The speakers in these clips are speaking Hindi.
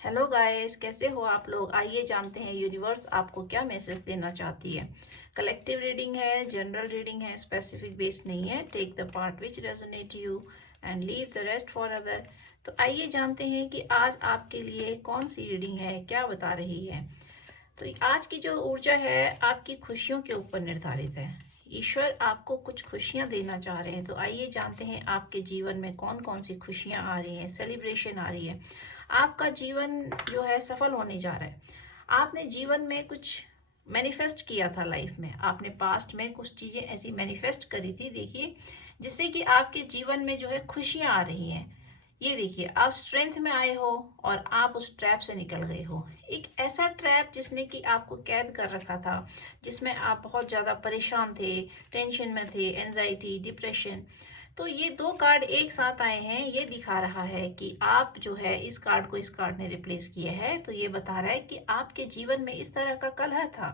हेलो गाइस, कैसे हो आप लोग। आइए जानते हैं यूनिवर्स आपको क्या मैसेज देना चाहती है। कलेक्टिव रीडिंग है, जनरल रीडिंग है, स्पेसिफिक बेस नहीं है। Take the part which resonate you and leave the rest for other. तो आइए जानते हैं कि आज आपके लिए कौन सी रीडिंग है, क्या बता रही है। तो आज की जो ऊर्जा है आपकी खुशियों के ऊपर निर्धारित है। ईश्वर आपको कुछ खुशियां देना चाह रहे हैं। तो आइए जानते हैं आपके जीवन में कौन कौन सी खुशियां आ रही हैं, सेलिब्रेशन आ रही है। आपका जीवन जो है सफल होने जा रहा है। आपने जीवन में कुछ मैनिफेस्ट किया था लाइफ में, आपने पास्ट में कुछ चीजें ऐसी मैनिफेस्ट करी थी, देखिए, जिससे कि आपके जीवन में जो है खुशियां आ रही हैं। ये देखिए, आप स्ट्रेंथ में आए हो और आप उस ट्रैप से निकल गए हो। एक ऐसा ट्रैप जिसने कि आपको कैद कर रखा था, जिसमें आप बहुत ज़्यादा परेशान थे, टेंशन में थे, एंजाइटी, डिप्रेशन। तो ये दो कार्ड एक साथ आए हैं। ये दिखा रहा है कि आप जो है, इस कार्ड को इस कार्ड ने रिप्लेस किया है। तो ये बता रहा है कि आपके जीवन में इस तरह का कलह था।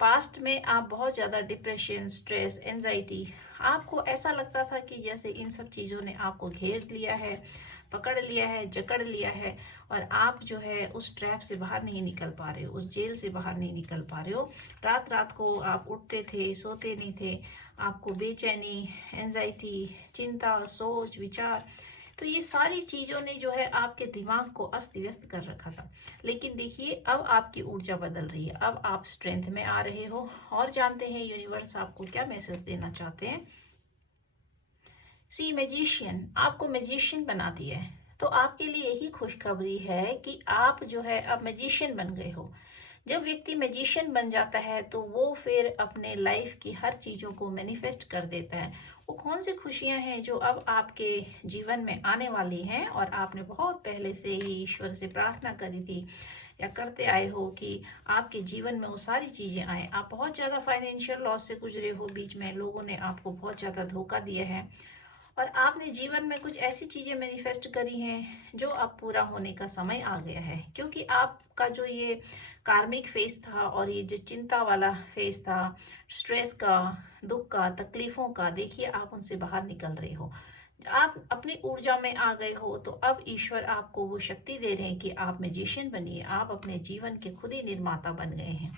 पास्ट में आप बहुत ज़्यादा डिप्रेशन, स्ट्रेस, एंजाइटी, आपको ऐसा लगता था कि जैसे इन सब चीज़ों ने आपको घेर लिया है, पकड़ लिया है, जकड़ लिया है। और आप जो है उस ट्रैप से बाहर नहीं निकल पा रहे हो, उस जेल से बाहर नहीं निकल पा रहे हो। रात रात को आप उठते थे, सोते नहीं थे। आपको बेचैनी, एंजाइटी, चिंता, सोच, विचार, तो ये सारी चीज़ों ने जो है आपके दिमाग को अस्त व्यस्त कर रखा था। लेकिन देखिए, अब आपकी ऊर्जा बदल रही है, अब आप स्ट्रेंथ में आ रहे हो। और जानते हैं यूनिवर्स आपको क्या मैसेज देना चाहते हैं। सी मैजिशियन, आपको मैजिशियन बना दिया है। तो आपके लिए यही खुशखबरी है कि आप जो है अब मैजिशियन बन गए हो। जब व्यक्ति मैजिशियन बन जाता है तो वो फिर अपने लाइफ की हर चीज़ों को मैनिफेस्ट कर देता है। वो कौन सी खुशियां हैं जो अब आपके जीवन में आने वाली हैं और आपने बहुत पहले से ही ईश्वर से प्रार्थना करी थी या करते आए हो कि आपके जीवन में वो सारी चीज़ें आए। आप बहुत ज़्यादा फाइनेंशियल लॉस से गुजरे हो, बीच में लोगों ने आपको बहुत ज़्यादा धोखा दिया है और आपने जीवन में कुछ ऐसी चीजें मैनिफेस्ट करी हैं जो अब पूरा होने का समय आ गया है। क्योंकि आपका जो ये कार्मिक फेस था और ये जो चिंता वाला फेस था, स्ट्रेस का, दुख का, तकलीफों का, देखिए आप उनसे बाहर निकल रहे हो। आप अपनी ऊर्जा में आ गए हो। तो अब ईश्वर आपको वो शक्ति दे रहे हैं कि आप मैजिशियन बनिए। आप अपने जीवन के खुद ही निर्माता बन गए हैं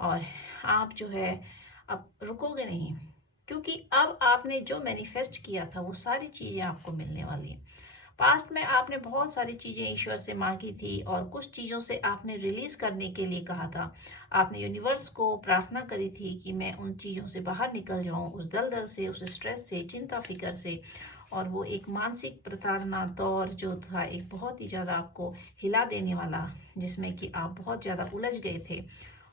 और आप जो है अब रुकोगे नहीं। क्योंकि अब आपने जो मैनिफेस्ट किया था वो सारी चीज़ें आपको मिलने वाली हैं। पास्ट में आपने बहुत सारी चीज़ें ईश्वर से मांगी थी और कुछ चीज़ों से आपने रिलीज करने के लिए कहा था। आपने यूनिवर्स को प्रार्थना करी थी कि मैं उन चीज़ों से बाहर निकल जाऊं, उस दलदल से, उस स्ट्रेस से, चिंता फिकर से। और वो एक मानसिक प्रताड़ना दौर जो था, एक बहुत ही ज़्यादा आपको हिला देने वाला, जिसमें कि आप बहुत ज़्यादा उलझ गए थे,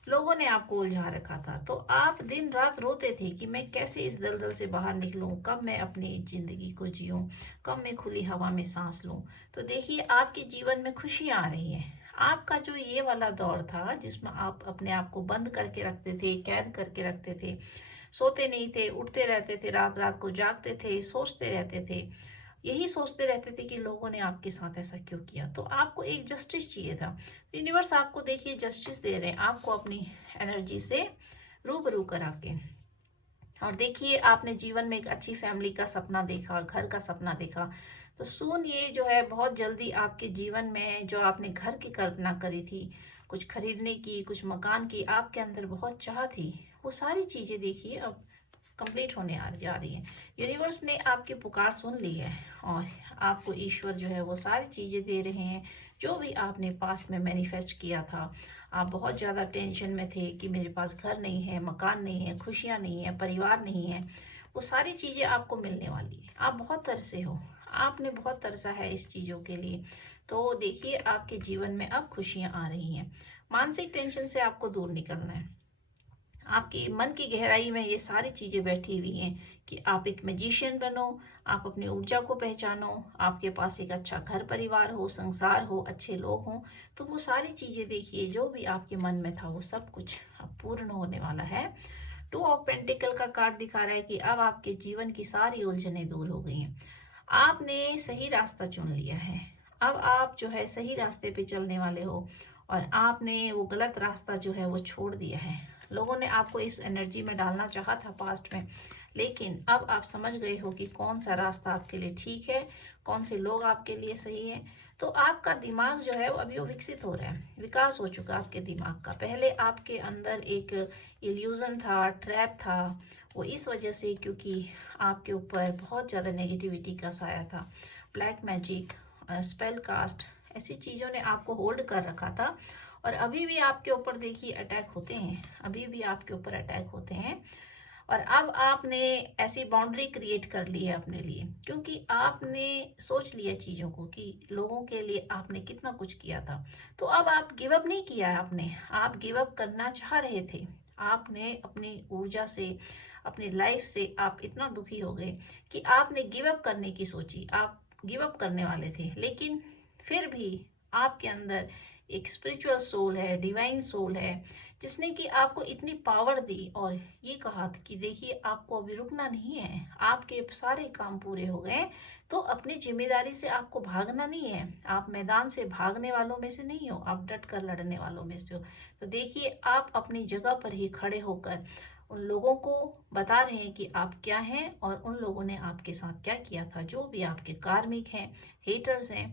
लोगों ने आपको उलझा रखा था। तो आप दिन रात रोते थे कि मैं कैसे इस दलदल से बाहर निकलूं, कब मैं अपनी जिंदगी को जीऊं, कब मैं खुली हवा में सांस लूं। तो देखिए, आपके जीवन में खुशियां आ रही हैं। आपका जो ये वाला दौर था जिसमें आप अपने आप को बंद करके रखते थे, कैद करके रखते थे, सोते नहीं थे, उठते रहते थे, रात रात को जागते थे, सोचते रहते थे, यही सोचते रहते थे कि लोगों ने आपके साथ ऐसा क्यों किया। तो आपको एक जस्टिस चाहिए था। यूनिवर्स आपको देखिए जस्टिस दे रहे हैं, आपको अपनी एनर्जी से रूबरू करा के। और देखिए, आपने जीवन में एक अच्छी फैमिली का सपना देखा, घर का सपना देखा। तो सून ये जो है बहुत जल्दी आपके जीवन में जो आपने घर की कल्पना करी थी, कुछ खरीदने की, कुछ मकान की, आपके अंदर बहुत चाह थी, वो सारी चीजें देखिए अब कंप्लीट होने आ जा रही है। यूनिवर्स ने आपकी पुकार सुन ली है और आपको ईश्वर जो है वो सारी चीज़ें दे रहे हैं जो भी आपने पास्ट में मैनिफेस्ट किया था। आप बहुत ज़्यादा टेंशन में थे कि मेरे पास घर नहीं है, मकान नहीं है, खुशियाँ नहीं है, परिवार नहीं है। वो सारी चीज़ें आपको मिलने वाली है। आप बहुत तरसे हो, आपने बहुत तरसा है इस चीज़ों के लिए। तो देखिए, आपके जीवन में अब खुशियाँ आ रही हैं। मानसिक टेंशन से आपको दूर निकलना है। आपकी मन की गहराई में ये सारी चीजें बैठी हुई हैं कि आप एक मैजिशियन बनो, आप अपनी ऊर्जा को पहचानो, आपके पास एक अच्छा घर परिवार हो, संसार हो, अच्छे लोग हों। तो वो सारी चीजें देखिए, जो भी आपके मन में था वो सब कुछ अब पूर्ण होने वाला है। टू ऑफ पेंटिकल का कार्ड दिखा रहा है कि अब आपके जीवन की सारी उलझनें दूर हो गई हैं। आपने सही रास्ता चुन लिया है। अब आप जो है सही रास्ते पे चलने वाले हो और आपने वो गलत रास्ता जो है वो छोड़ दिया है। लोगों ने आपको इस एनर्जी में डालना चाहा था पास्ट में, लेकिन अब आप समझ गए हो कि कौन सा रास्ता आपके लिए ठीक है, कौन से लोग आपके लिए सही है। तो आपका दिमाग जो है वो अभी वो विकसित हो रहा है, विकास हो चुका आपके दिमाग का। पहले आपके अंदर एक इल्यूजन था, ट्रैप था, वो इस वजह से क्योंकि आपके ऊपर बहुत ज़्यादा नेगेटिविटी का साया था। ब्लैक मैजिक, स्पेल कास्ट, ऐसी चीज़ों ने आपको होल्ड कर रखा था। और अभी भी आपके ऊपर देखिए अटैक होते हैं, अभी भी आपके ऊपर अटैक होते हैं। और अब आपने ऐसी बाउंड्री क्रिएट कर ली है अपने लिए, क्योंकि आपने सोच लिया चीज़ों को कि लोगों के लिए आपने कितना कुछ किया था। तो अब आप गिव अप नहीं किया है आपने, आप गिव अप करना चाह रहे थे। आपने अपनी ऊर्जा से, अपनी लाइफ से आप इतना दुखी हो गए कि आपने गिव अप करने की सोची, आप गिव अप करने वाले थे। लेकिन फिर भी आपके अंदर एक स्पिरिचुअल सोल है, डिवाइन सोल है, जिसने कि आपको इतनी पावर दी और ये कहा कि देखिए आपको अभी रुकना नहीं है, आपके सारे काम पूरे हो गए, तो अपनी जिम्मेदारी से आपको भागना नहीं है। आप मैदान से भागने वालों में से नहीं हो, आप डट कर लड़ने वालों में से हो। तो देखिए आप अपनी जगह पर ही खड़े होकर उन लोगों को बता रहे हैं कि आप क्या हैं और उन लोगों ने आपके साथ क्या किया था, जो भी आपके कार्मिक हैं, हेटर्स हैं।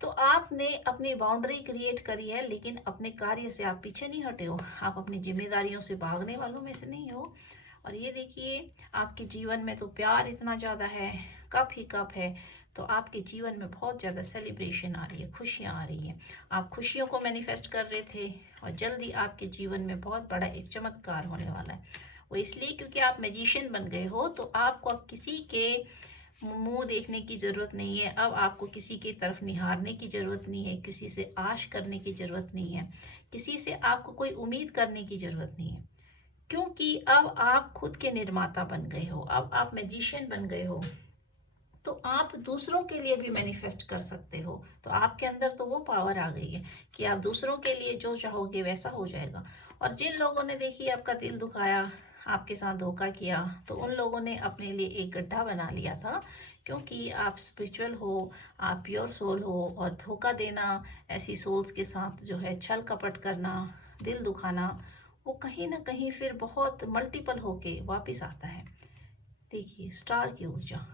तो आपने अपनी बाउंड्री क्रिएट करी है, लेकिन अपने कार्य से आप पीछे नहीं हटे हो, आप अपनी जिम्मेदारियों से भागने वालों में से नहीं हो। और ये देखिए आपके जीवन में तो प्यार इतना ज़्यादा है, कप ही कप है। तो आपके जीवन में बहुत ज़्यादा सेलिब्रेशन आ रही है, खुशियाँ आ रही हैं। आप खुशियों को मैनिफेस्ट कर रहे थे और जल्दी आपके जीवन में बहुत बड़ा एक चमत्कार होने वाला है। वो इसलिए क्योंकि आप मैजिशियन बन गए हो, तो आपको अब किसी के मुंह देखने की जरूरत नहीं है, अब आपको किसी की तरफ निहारने की जरूरत नहीं है, किसी से आश करने की जरूरत नहीं है, किसी से आपको कोई उम्मीद करने की जरूरत नहीं है। क्योंकि अब आप खुद के निर्माता बन गए हो, अब आप मैजिशियन बन गए हो। तो आप दूसरों के लिए भी मैनिफेस्ट कर सकते हो। तो आपके अंदर तो वो पावर आ गई है कि आप दूसरों के लिए जो चाहोगे वैसा हो जाएगा। और जिन लोगों ने देखिए आपका दिल दुखाया, आपके साथ धोखा किया, तो उन लोगों ने अपने लिए एक गड्ढा बना लिया था। क्योंकि आप स्पिरिचुअल हो, आप प्योर सोल हो, और धोखा देना, ऐसी सोल्स के साथ जो है छल कपट करना, दिल दुखाना, वो कहीं ना कहीं फिर बहुत मल्टीपल होके वापिस आता है। देखिए स्टार की ऊर्जा,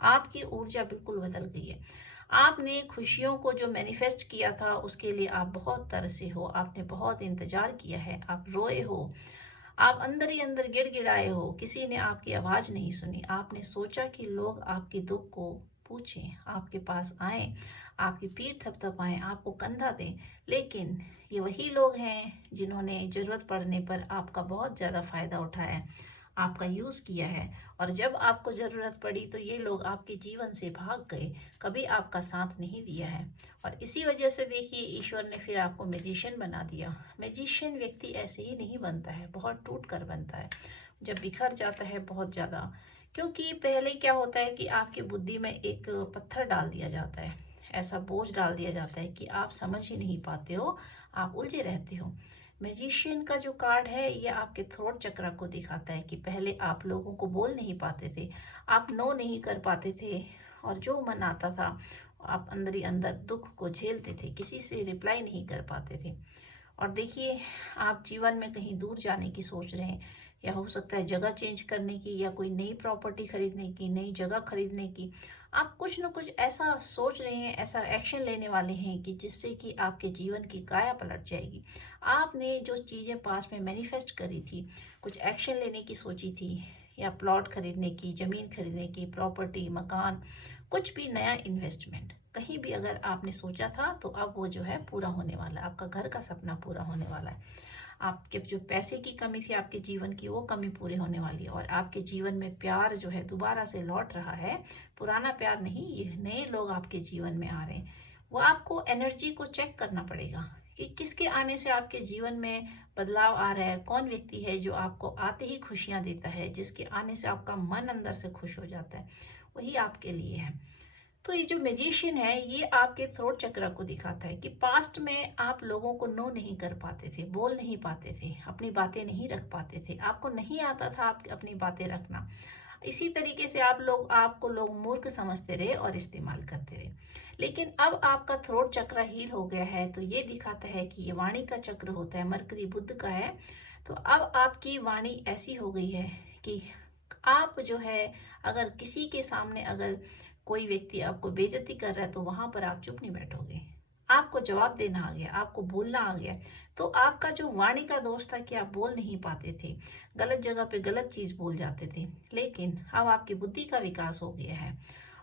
आपकी ऊर्जा बिल्कुल बदल गई है। आपने खुशियों को जो मैनिफेस्ट किया था उसके लिए आप बहुत तरसे हो, आपने बहुत इंतजार किया है, आप रोए हो, आप अंदर ही अंदर गिड़गिड़ाए हो, किसी ने आपकी आवाज नहीं सुनी। आपने सोचा कि लोग आपके दुख को पूछें, आपके पास आए, आपकी पीठ थपथपाएं, आपको कंधा दें। लेकिन ये वही लोग हैं जिन्होंने जरूरत पड़ने पर आपका बहुत ज्यादा फायदा उठाया है, आपका यूज किया है। और जब आपको ज़रूरत पड़ी तो ये लोग आपके जीवन से भाग गए, कभी आपका साथ नहीं दिया है। और इसी वजह से देखिए ईश्वर ने फिर आपको मैजिशियन बना दिया। मैजिशियन व्यक्ति ऐसे ही नहीं बनता है, बहुत टूट कर बनता है, जब बिखर जाता है बहुत ज़्यादा। क्योंकि पहले क्या होता है कि आपकी बुद्धि में एक पत्थर डाल दिया जाता है, ऐसा बोझ डाल दिया जाता है कि आप समझ ही नहीं पाते हो, आप उलझे रहते हो। मैजिशियन का जो कार्ड है ये आपके थ्रोट चक्र को दिखाता है कि पहले आप लोगों को बोल नहीं पाते थे, आप नो नहीं कर पाते थे, और जो मन आता था आप अंदर ही अंदर दुख को झेलते थे, किसी से रिप्लाई नहीं कर पाते थे। और देखिए आप जीवन में कहीं दूर जाने की सोच रहे हैं, या हो सकता है जगह चेंज करने की, या कोई नई प्रॉपर्टी खरीदने की, नई जगह खरीदने की। आप कुछ न कुछ ऐसा सोच रहे हैं, ऐसा एक्शन लेने वाले हैं कि जिससे कि आपके जीवन की काया पलट जाएगी। आपने जो चीज़ें पास में मैनिफेस्ट करी थी, कुछ एक्शन लेने की सोची थी, या प्लॉट खरीदने की, ज़मीन खरीदने की, प्रॉपर्टी, मकान, कुछ भी नया इन्वेस्टमेंट कहीं भी अगर आपने सोचा था, तो अब वो जो है पूरा होने वाला है, आपका घर का सपना पूरा होने वाला है। आपके जो पैसे की कमी थी आपके जीवन की, वो कमी पूरी होने वाली है। और आपके जीवन में प्यार जो है दोबारा से लौट रहा है, पुराना प्यार नहीं, ये नए लोग आपके जीवन में आ रहे हैं। वो आपको एनर्जी को चेक करना पड़ेगा कि किसके आने से आपके जीवन में बदलाव आ रहा है, कौन व्यक्ति है जो आपको आते ही खुशियां देता है, जिसके आने से आपका मन अंदर से खुश हो जाता है, वही आपके लिए है। तो ये जो मैजिशियन है ये आपके थ्रोट चक्र को दिखाता है कि पास्ट में आप लोगों को नो नहीं कर पाते थे, बोल नहीं पाते थे, अपनी बातें नहीं रख पाते थे, आपको नहीं आता था आप अपनी बातें रखना। इसी तरीके से आपको लोग मूर्ख समझते रहे और इस्तेमाल करते रहे। लेकिन अब आपका थ्रोट चक्र हील हो गया है, तो ये दिखाता है कि ये वाणी का चक्र होता है, मरकरी बुध का है। तो अब आपकी वाणी ऐसी हो गई है कि आप जो है, अगर किसी के सामने अगर कोई व्यक्ति आपको बेइज्जती कर रहा है तो वहां पर आप चुप नहीं बैठोगे, आपको जवाब देना आ गया, आपको बोलना आ गया। तो आपका जो वाणी का दोष था कि आप बोल नहीं पाते थे, गलत जगह पे गलत चीज बोल जाते थे, लेकिन अब आपकी बुद्धि का विकास हो गया है।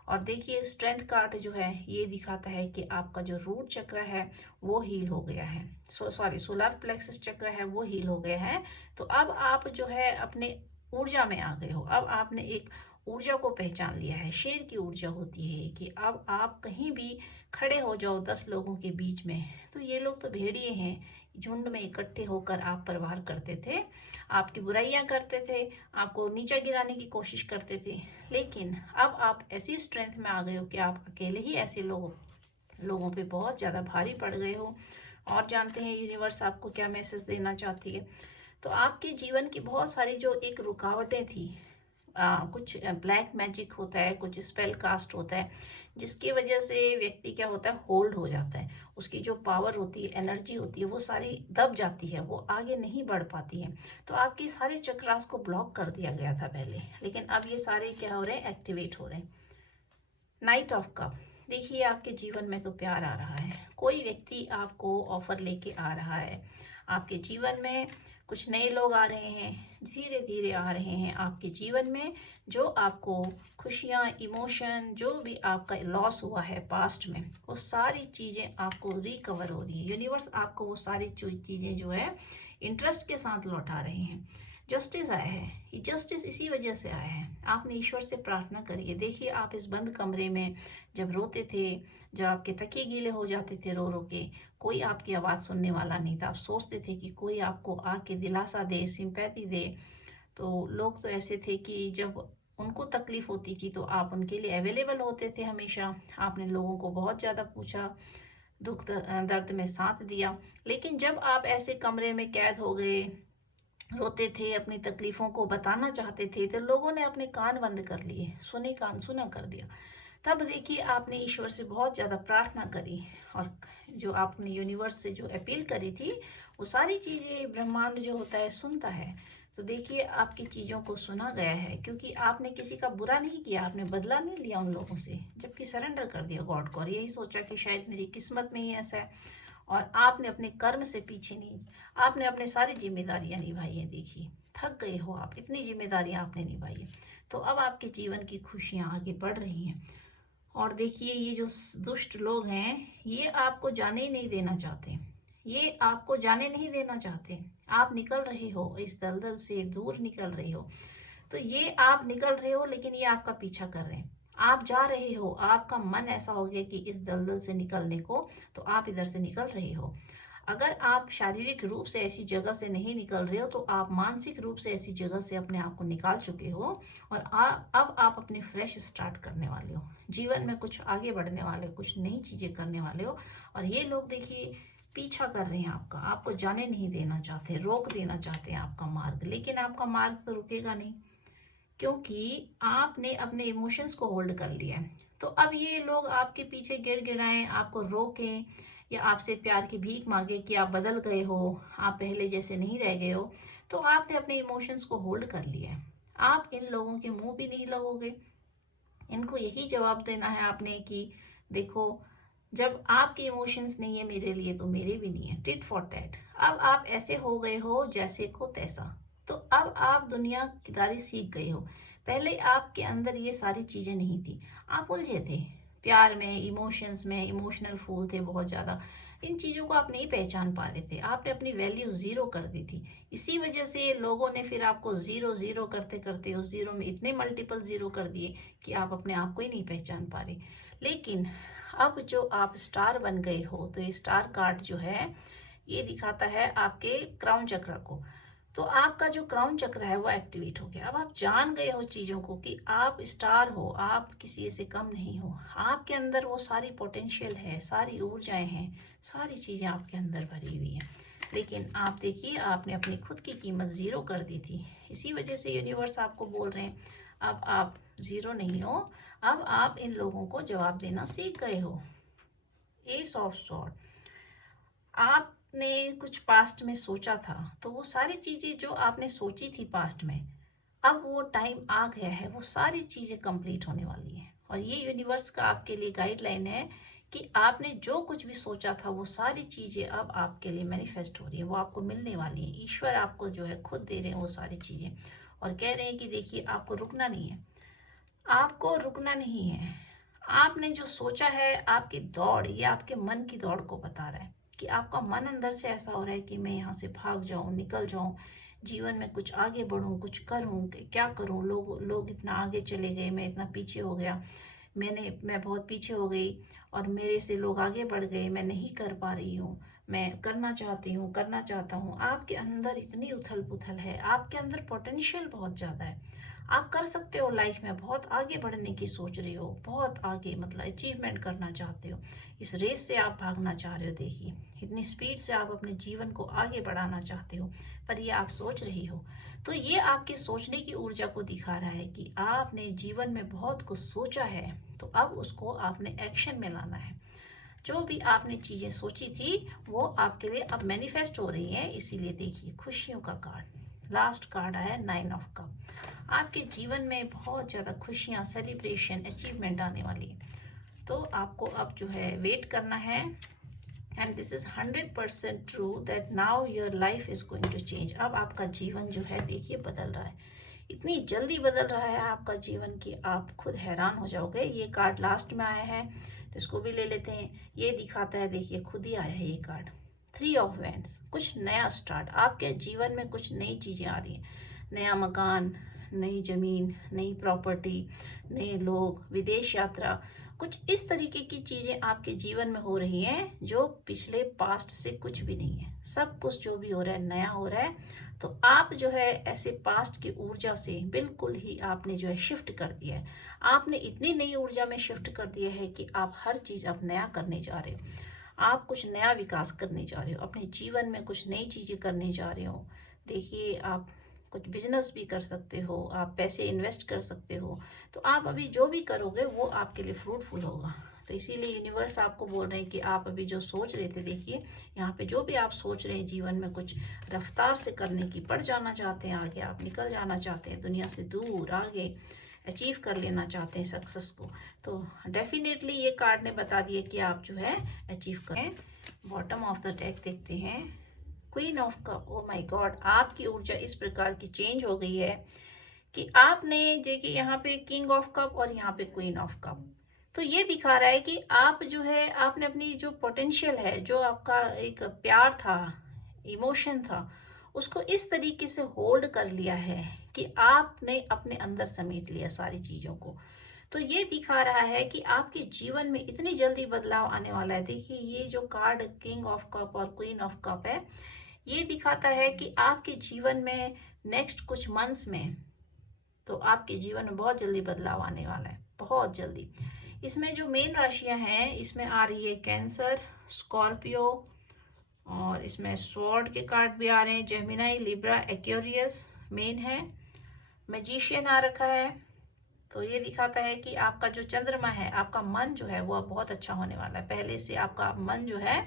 और देखिए स्ट्रेंथ कार्ड जो है ये दिखाता है कि आपका जो रूट चक्र है वो हील हो गया है, सोलर प्लेक्सस चक्र है वो हील हो गया है। तो अब आप जो है अपने ऊर्जा में आ गए हो, अब आपने एक ऊर्जा को पहचान लिया है। शेर की ऊर्जा होती है कि अब आप कहीं भी खड़े हो जाओ 10 लोगों के बीच में, तो ये लोग तो भेड़िए हैं, झुंड में इकट्ठे होकर आप पर वार करते थे, आपकी बुराइयां करते थे, आपको नीचा गिराने की कोशिश करते थे। लेकिन अब आप ऐसी स्ट्रेंथ में आ गए हो कि आप अकेले ही ऐसे लोगों पे बहुत ज़्यादा भारी पड़ गए हो। और जानते हैं यूनिवर्स आपको क्या मैसेज देना चाहती है। तो आपके जीवन की बहुत सारी जो एक रुकावटें थी, कुछ ब्लैक मैजिक होता है, कुछ स्पेल कास्ट होता है, जिसकी वजह से व्यक्ति क्या होता है, होल्ड हो जाता है, उसकी जो पावर होती है, एनर्जी होती है, वो सारी दब जाती है, वो आगे नहीं बढ़ पाती है। तो आपकी सारे चक्रास को ब्लॉक कर दिया गया था पहले, लेकिन अब ये सारे क्या हो रहे हैं, एक्टिवेट हो रहे हैं। नाइट ऑफ कप, देखिए आपके जीवन में तो प्यार आ रहा है, कोई व्यक्ति आपको ऑफर लेके आ रहा है, आपके जीवन में कुछ नए लोग आ रहे हैं, धीरे धीरे आ रहे हैं आपके जीवन में, जो आपको खुशियाँ, इमोशन, जो भी आपका लॉस हुआ है पास्ट में, वो सारी चीज़ें आपको रिकवर हो रही है। यूनिवर्स आपको वो सारी चीज़ें जो है इंटरेस्ट के साथ लौटा रहे हैं। जस्टिस आया है, ये जस्टिस इसी वजह से आया है, आपने ईश्वर से प्रार्थना करी है। देखिए आप इस बंद कमरे में जब रोते थे, जब आपके तकिए गीले हो जाते थे रो रो के, कोई आपकी आवाज़ सुनने वाला नहीं था, आप सोचते थे कि कोई आपको आके दिलासा दे, सिंपैथी दे। तो लोग तो ऐसे थे कि जब उनको तकलीफ होती थी तो आप उनके लिए अवेलेबल होते थे हमेशा, आपने लोगों को बहुत ज़्यादा पूछा, दुख दर्द में साथ दिया। लेकिन जब आप ऐसे कमरे में कैद हो गए, रोते थे, अपनी तकलीफों को बताना चाहते थे, तो लोगों ने अपने कान बंद कर लिए, सुने कान सुना कर दिया। तब देखिए आपने ईश्वर से बहुत ज़्यादा प्रार्थना करी, और जो आपने यूनिवर्स से जो अपील करी थी, वो सारी चीज़ें ब्रह्मांड जो होता है सुनता है। तो देखिए आपकी चीज़ों को सुना गया है, क्योंकि आपने किसी का बुरा नहीं किया, आपने बदला नहीं लिया उन लोगों से, जबकि सरेंडर कर दिया गॉड को, और यही सोचा कि शायद मेरी किस्मत में ही ऐसा है। और आपने अपने कर्म से पीछे नहीं, आपने अपने सारी जिम्मेदारियां निभाई हैं। देखिए थक गए हो आप, इतनी जिम्मेदारियां आपने निभाई है। तो अब आपके जीवन की खुशियां आगे बढ़ रही हैं। और देखिए ये जो दुष्ट लोग हैं, ये आपको जाने ही नहीं देना चाहते, ये आपको जाने नहीं देना चाहते। आप निकल रहे हो इस दलदल से, दूर निकल रहे हो, तो ये आप निकल रहे हो, लेकिन ये आपका पीछा कर रहे हैं। आप जा रहे हो, आपका मन ऐसा हो गया कि इस दलदल से निकलने को, तो आप इधर से निकल रहे हो। अगर आप शारीरिक रूप से ऐसी जगह से नहीं निकल रहे हो, तो आप मानसिक रूप से ऐसी जगह से अपने आप को निकाल चुके हो। और अब आप अपने फ्रेश स्टार्ट करने वाले हो, जीवन में कुछ आगे बढ़ने वाले हो, कुछ नई चीजें करने वाले हो। और ये लोग देखिए पीछा कर रहे हैं आपका, आपको जाने नहीं देना चाहते, रोक देना चाहते हैं आपका मार्ग, लेकिन आपका मार्ग तो रुकेगा नहीं, क्योंकि आपने अपने इमोशंस को होल्ड कर लिया है। तो अब ये लोग आपके पीछे गिड़गिड़ाएं, आपको रोकें, या आपसे प्यार की भीख मांगे कि आप बदल गए हो, आप पहले जैसे नहीं रह गए हो, तो आपने अपने इमोशंस को होल्ड कर लिया है। आप इन लोगों के मुंह भी नहीं लगोगे, इनको यही जवाब देना है आपने कि देखो, जब आपके इमोशंस नहीं है मेरे लिए, तो मेरे भी नहीं है, टिट फॉर टैट। अब आप ऐसे हो गए हो जैसे को तैसा। तो अब आप दुनियादारी सीख गए हो, पहले आपके अंदर ये सारी चीजें नहीं थी, आप उलझे थे प्यार में, इमोशंस में, इमोशनल फूल थे बहुत ज्यादा। इन चीजों को आप नहीं पहचान पा रहे थे, आपने अपनी वैल्यू जीरो कर दी थी। इसी वजह से लोगों ने फिर आपको जीरो जीरो करते करते उस जीरो में इतने मल्टीपल जीरो कर दिए कि आप अपने आप को ही नहीं पहचान पा रहे। लेकिन अब जो आप स्टार बन गए हो, तो ये स्टार कार्ड जो है ये दिखाता है आपके क्राउन चक्र को। तो आपका जो क्राउन चक्र है वो एक्टिवेट हो गया। अब आप जान गए हो चीजों को कि आप स्टार हो, आप किसी से कम नहीं हो, आपके अंदर वो सारी पोटेंशियल है, सारी ऊर्जाएं हैं, सारी चीजें आपके अंदर भरी हुई हैं। लेकिन आप देखिए आपने अपनी खुद की कीमत जीरो कर दी थी, इसी वजह से यूनिवर्स आपको बोल रहे हैं अब आप जीरो नहीं हो, अब आप इन लोगों को जवाब देना सीख गए हो। एस ऑफ सॉर्ड, आपने कुछ पास्ट में सोचा था, तो वो सारी चीजें जो आपने सोची थी पास्ट में, अब वो टाइम आ गया है, वो सारी चीजें कंप्लीट होने वाली है। और ये यूनिवर्स का आपके लिए गाइडलाइन है कि आपने जो कुछ भी सोचा था वो सारी चीज़ें अब आपके लिए मैनिफेस्ट हो रही है, वो आपको मिलने वाली है। ईश्वर आपको जो है खुद दे रहे हैं वो सारी चीज़ें, और कह रहे हैं कि देखिए आपको रुकना नहीं है, आपको रुकना नहीं है। आपने जो सोचा है, आपकी दौड़, ये आपके मन की दौड़ को बता रहा है कि आपका मन अंदर से ऐसा हो रहा है कि मैं यहाँ से भाग जाऊँ, निकल जाऊँ, जीवन में कुछ आगे बढ़ूँ, कुछ करूँ, क्या करूँ, लोग लोग इतना आगे चले गए, मैं इतना पीछे हो गया, मैं बहुत पीछे हो गई, और मेरे से लोग आगे बढ़ गए, मैं नहीं कर पा रही हूँ, मैं करना चाहती हूँ, करना चाहता हूँ। आपके अंदर इतनी उथल पुथल है, आपके अंदर पोटेंशियल बहुत ज़्यादा है, आप कर सकते हो। लाइफ में बहुत आगे बढ़ने की सोच रहे हो, बहुत आगे, मतलब अचीवमेंट करना चाहते हो, इस रेस से आप भागना चाह रहे हो। देखिए इतनी स्पीड से आप अपने जीवन को आगे बढ़ाना चाहते हो, पर ये आप सोच रही हो। तो ये आपके सोचने की ऊर्जा को दिखा रहा है कि आपने जीवन में बहुत कुछ सोचा है, तो अब उसको आपने एक्शन में लाना है। जो भी आपने चीजें सोची थी वो आपके लिए अब मैनिफेस्ट हो रही हैं। इसीलिए देखिए खुशियों का कार्ड, लास्ट कार्ड आया 9 ऑफ कप। आपके जीवन में बहुत ज़्यादा खुशियाँ, सेलिब्रेशन, अचीवमेंट आने वाली है। तो आपको अब जो है वेट करना है, and this is 100% true that now your life is going to change. अब आपका जीवन जो है देखिए बदल रहा है, इतनी जल्दी बदल रहा है आपका जीवन कि आप खुद हैरान हो जाओगे। ये कार्ड लास्ट में आया है तो इसको भी ले लेते हैं। ये दिखाता है, देखिए खुद ही आया है ये कार्ड, 3 ऑफ वैंड्स। कुछ नया स्टार्ट, आपके जीवन में कुछ नई चीज़ें आ रही हैं, नया मकान, नई ज़मीन, नई प्रॉपर्टी, नए लोग, विदेश यात्रा, कुछ इस तरीके की चीज़ें आपके जीवन में हो रही हैं जो पिछले पास्ट से कुछ भी नहीं है। सब कुछ जो भी हो रहा है नया हो रहा है। तो आप जो है ऐसे पास्ट की ऊर्जा से बिल्कुल ही आपने जो है शिफ्ट कर दिया है। आपने इतनी नई ऊर्जा में शिफ्ट कर दिया है कि आप हर चीज़ अब नया करने जा रहे हो, आप कुछ नया विकास करने जा रहे हो, अपने जीवन में कुछ नई चीज़ें करने जा रहे हो। देखिए आप कुछ बिजनेस भी कर सकते हो, आप पैसे इन्वेस्ट कर सकते हो। तो आप अभी जो भी करोगे वो आपके लिए फ्रूटफुल होगा। तो इसीलिए यूनिवर्स आपको बोल रहे हैं कि आप अभी जो सोच रहे थे, देखिए यहाँ पे जो भी आप सोच रहे हैं जीवन में कुछ रफ्तार से करने की, बढ़ जाना चाहते हैं आगे, आप निकल जाना चाहते हैं दुनिया से दूर, आगे अचीव कर लेना चाहते हैं सक्सेस को, तो डेफिनेटली ये कार्ड ने बता दिया कि आप जो है अचीव करें। बॉटम ऑफ द डेक देखते हैं, queen of cup. Oh my God, आपकी ऊर्जा इस प्रकार की चेंज हो गई है कि आपने देखिए यहाँ पे किंग ऑफ कप और यहाँ पे क्वीन ऑफ कप। तो ये दिखा रहा है कि आप जो है आपने अपनी जो पोटेंशियल है, जो आपका एक प्यार था, इमोशन था, उसको इस तरीके से होल्ड कर लिया है कि आपने अपने अंदर समेट लिया सारी चीज़ों को। तो ये दिखा रहा है कि आपके जीवन में इतनी जल्दी बदलाव आने वाला है। देखिए ये जो कार्ड किंग ऑफ कप और क्वीन ऑफ कप है, ये दिखाता है कि आपके जीवन में नेक्स्ट कुछ मंथ्स में, तो आपके जीवन में बहुत जल्दी बदलाव आने वाला है, बहुत जल्दी। इसमें जो मेन राशियां हैं, इसमें आ रही है कैंसर, स्कॉर्पियो, और इसमें स्वॉर्ड के कार्ड भी आ रहे हैं, जेमिनाई, लिब्रा, एक्वेरियस मेन है। मैजिशियन आ रखा है। तो ये दिखाता है कि आपका जो चंद्रमा है, आपका मन जो है वो अब बहुत अच्छा होने वाला है। पहले से आपका मन जो है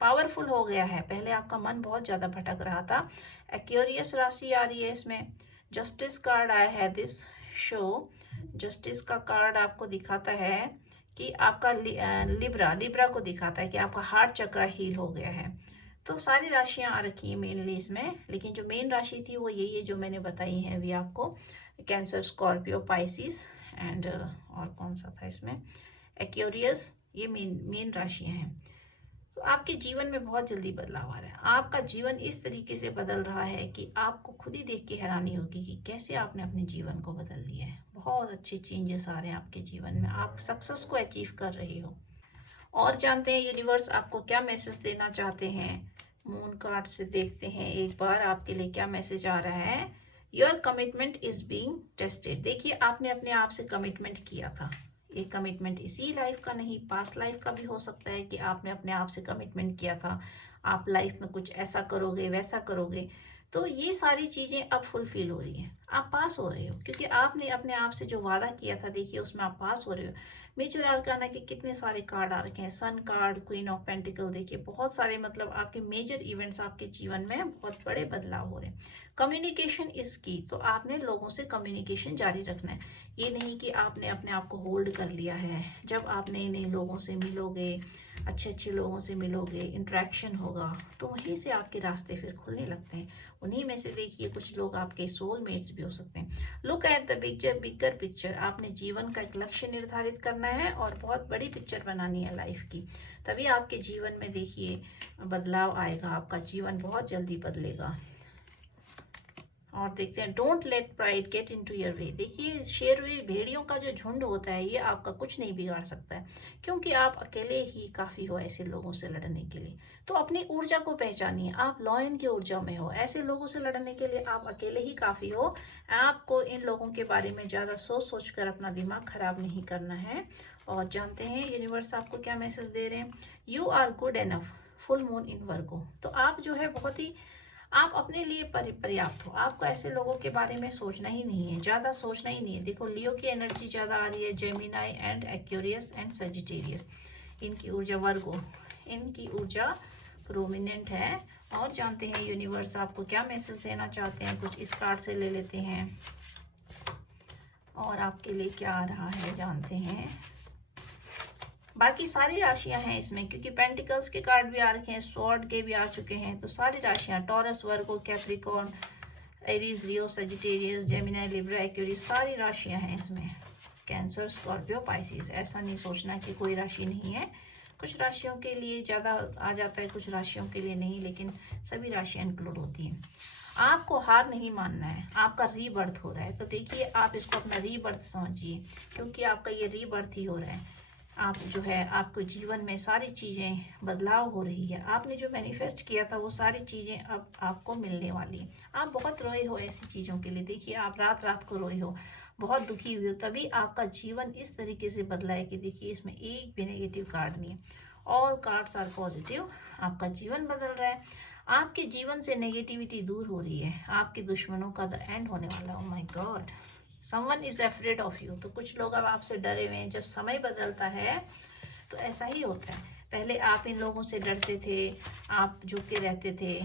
पावरफुल हो गया है, पहले आपका मन बहुत ज़्यादा भटक रहा था। एक्वेरियस राशि आ रही है इसमें। जस्टिस कार्ड आया है दिस शो। जस्टिस का कार्ड आपको दिखाता है कि आपका लिब्रा लिब्रा को दिखाता है कि आपका हार्ट चक्र हील हो गया है। तो सारी राशियां आ रखी हैं मेनली इसमें, लेकिन जो मेन राशि थी वो यही है जो मैंने बताई है अभी आपको, कैंसर, स्कॉर्पियो, पाइसिस, एंड और कौन सा था इसमें, एक्वेरियस। ये मेन राशियां हैं। तो आपके जीवन में बहुत जल्दी बदलाव आ रहा है। आपका जीवन इस तरीके से बदल रहा है कि आपको खुद ही देख के हैरानी होगी कि कैसे आपने अपने जीवन को बदल दिया है। बहुत अच्छे चेंजेस आ रहे हैं आपके जीवन में, आप सक्सेस को अचीव कर रहे हो। और जानते हैं यूनिवर्स आपको क्या मैसेज देना चाहते हैं। मून कार्ड से देखते हैं एक बार आपके लिए क्या मैसेज आ रहा है। Your commitment is being tested. देखिए आपने अपने आप से कमिटमेंट किया था, ये कमिटमेंट इसी लाइफ का नहीं, पास्ट लाइफ का भी हो सकता है कि आपने अपने आप से कमिटमेंट किया था, आप लाइफ में कुछ ऐसा करोगे, वैसा करोगे। तो ये सारी चीज़ें अब फुलफिल हो रही हैं, आप पास हो रहे हो, क्योंकि आपने अपने आप से जो वादा किया था, देखिए उसमें आप पास हो रहे हो। मेजर आर्काना के कितने सारे कार्ड आ रखे हैं, sun card, queen of pentacle, देखिए बहुत सारे, मतलब आपके मेजर इवेंट्स आपके जीवन में बहुत बड़े बदलाव हो रहे हैं। कम्युनिकेशन इज की, तो आपने लोगों से कम्युनिकेशन जारी रखना है। ये नहीं कि आपने अपने आप को होल्ड कर लिया है। जब आप नए नए लोगों से मिलोगे, अच्छे अच्छे लोगों से मिलोगे, इंटरेक्शन होगा, तो वहीं से आपके रास्ते फिर खुलने लगते हैं। उन्हीं में से देखिए कुछ लोग आपके सोलमेट्स भी हो सकते हैं। Look at the picture, bigger picture. आपने जीवन का एक लक्ष्य निर्धारित करना है और बहुत बड़ी पिक्चर बनानी है लाइफ की, तभी आपके जीवन में देखिए बदलाव आएगा। आपका जीवन बहुत जल्दी बदलेगा। और देखते हैं, don't let pride get into your way. देखिए शेर हुई भेड़ियों का जो झुंड होता है ये आपका कुछ नहीं बिगाड़ सकता है, क्योंकि आप अकेले ही काफी हो ऐसे लोगों से लड़ने के लिए। तो अपनी ऊर्जा को पहचानिए, आप लॉयन की ऊर्जा में हो। ऐसे लोगों से लड़ने के लिए आप अकेले ही काफी हो। आपको इन लोगों के बारे में ज्यादा सोच सोच कर अपना दिमाग खराब नहीं करना है। और जानते हैं यूनिवर्स आपको क्या मैसेज दे रहे हैं, you are good enough, full moon in Virgo. तो आप जो है बहुत ही, आप अपने लिए पर्याप्त हो। आपको ऐसे लोगों के बारे में सोचना ही नहीं है, ज्यादा सोचना ही नहीं है। देखो लियो की एनर्जी ज्यादा आ रही है, Gemini and Aquarius and Sagittarius, इनकी ऊर्जा वर्गो, इनकी ऊर्जा प्रोमिनेंट है। और जानते हैं यूनिवर्स आपको क्या मैसेज देना चाहते हैं, कुछ इस कार्ड से ले लेते हैं और आपके लिए क्या आ रहा है जानते हैं। बाकी सारी राशियां हैं इसमें, क्योंकि पेंटिकल्स के कार्ड भी आ रखे हैं, स्वॉर्ड के भी आ चुके हैं, तो सारी राशियां, टॉरस, वर्गो, कैप्रिकॉर्न, एरीज, लियो, सजिटेरियस, जेमिनी, लिब्रा, एक्वेरियस, सारी राशियां हैं इसमें। Cancer, Scorpio, Pisces. ऐसा नहीं सोचना कि कोई राशि नहीं है, कुछ राशियों के लिए ज़्यादा आ जाता है, कुछ राशियों के लिए नहीं, लेकिन सभी राशियां इंक्लूड होती हैं। आपको हार नहीं मानना है, आपका रीबर्थ हो रहा है। तो देखिए आप इसको अपना रीबर्थ समझिए, क्योंकि आपका ये रीबर्थ ही हो रहा है। आप जो है, आपको जीवन में सारी चीज़ें बदलाव हो रही है। आपने जो मैनिफेस्ट किया था वो सारी चीज़ें अब आपको मिलने वाली हैं। आप बहुत रोए हो ऐसी चीज़ों के लिए। देखिए आप रात रात को रोए हो, बहुत दुखी हुई हो, तभी आपका जीवन इस तरीके से बदला है कि देखिए इसमें एक भी नेगेटिव कार्ड नहीं है, ऑल कार्ड्स आर पॉजिटिव। आपका जीवन बदल रहा है, आपके जीवन से नेगेटिविटी दूर हो रही है, आपके दुश्मनों का द एंड होने वाला है। Oh my God, someone is afraid of you. तो कुछ लोग अब आपसे डरे हुए हैं। जब समय बदलता है तो ऐसा ही होता है। पहले आप इन लोगों से डरते थे, आप झुक के रहते थे,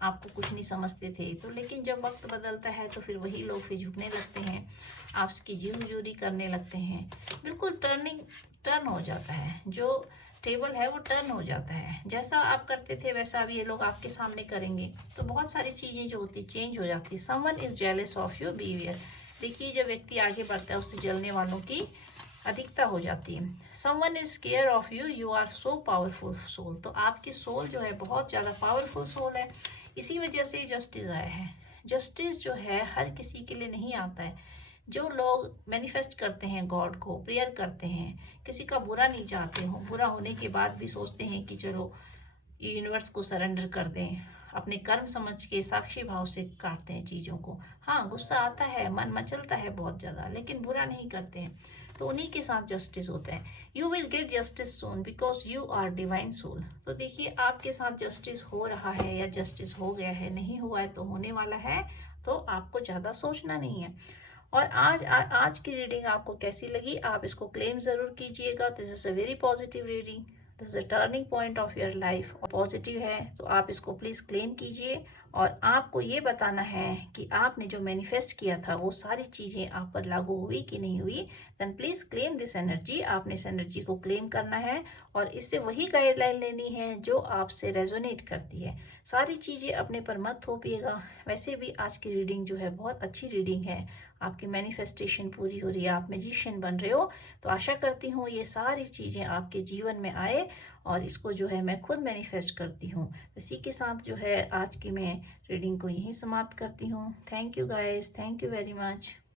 आपको कुछ नहीं समझते थे, तो लेकिन जब वक्त बदलता है तो फिर वही लोग फिर झुकने लगते हैं, आपकी जी हुजूरी करने लगते हैं। बिल्कुल टर्न हो जाता है, जो टेबल है वो टर्न हो जाता है। जैसा आप करते थे वैसा अब ये लोग आपके सामने करेंगे, तो बहुत सारी चीजें जो होती चेंज हो जाती है। Someone is jealous of your behaviour. देखिए जब व्यक्ति आगे बढ़ता है उससे जलने वालों की अधिकता हो जाती है। Someone is care of you, you are so powerful soul. तो आपकी सोल जो है बहुत ज़्यादा पावरफुल सोल है, इसी वजह से जस्टिस आया है। जस्टिस जो है हर किसी के लिए नहीं आता है। जो लोग मैनिफेस्ट करते हैं, गॉड को प्रेयर करते हैं, किसी का बुरा नहीं चाहते हो, बुरा होने के बाद भी सोचते हैं कि चलो यूनिवर्स को सरेंडर कर दें, अपने कर्म समझ के साक्षी भाव से काटते हैं चीज़ों को। हाँ गुस्सा आता है, मन मचलता है बहुत ज़्यादा, लेकिन बुरा नहीं करते हैं, तो उन्हीं के साथ जस्टिस होता है। You will get justice soon because you are divine soul. तो देखिए आपके साथ जस्टिस हो रहा है या जस्टिस हो गया है, नहीं हुआ है तो होने वाला है, तो आपको ज़्यादा सोचना नहीं है। और आज की रीडिंग आपको कैसी लगी, आप इसको क्लेम ज़रूर कीजिएगा। This is a very positive reading, this is a turning point of your life. Positive है तो आप इसको प्लीज़ क्लेम कीजिए। और आपको ये बताना है कि आपने जो मैनिफेस्ट किया था वो सारी चीज़ें आप पर लागू हुई कि नहीं हुई। Then please claim this energy. आपने इस एनर्जी को क्लेम करना है और इससे वही गाइडलाइन लेनी है जो आपसे रेजोनेट करती है। सारी चीज़ें अपने पर मत थोपिएगा। वैसे भी आज की रीडिंग जो है बहुत अच्छी रीडिंग है, आपकी मैनिफेस्टेशन पूरी हो रही है, आप मैजिशियन बन रहे हो। तो आशा करती हूँ ये सारी चीज़ें आपके जीवन में आए और इसको जो है मैं खुद मैनिफेस्ट करती हूँ। इसी के साथ जो है आज की मैं रीडिंग को यहीं समाप्त करती हूँ। Thank you guys, thank you very much.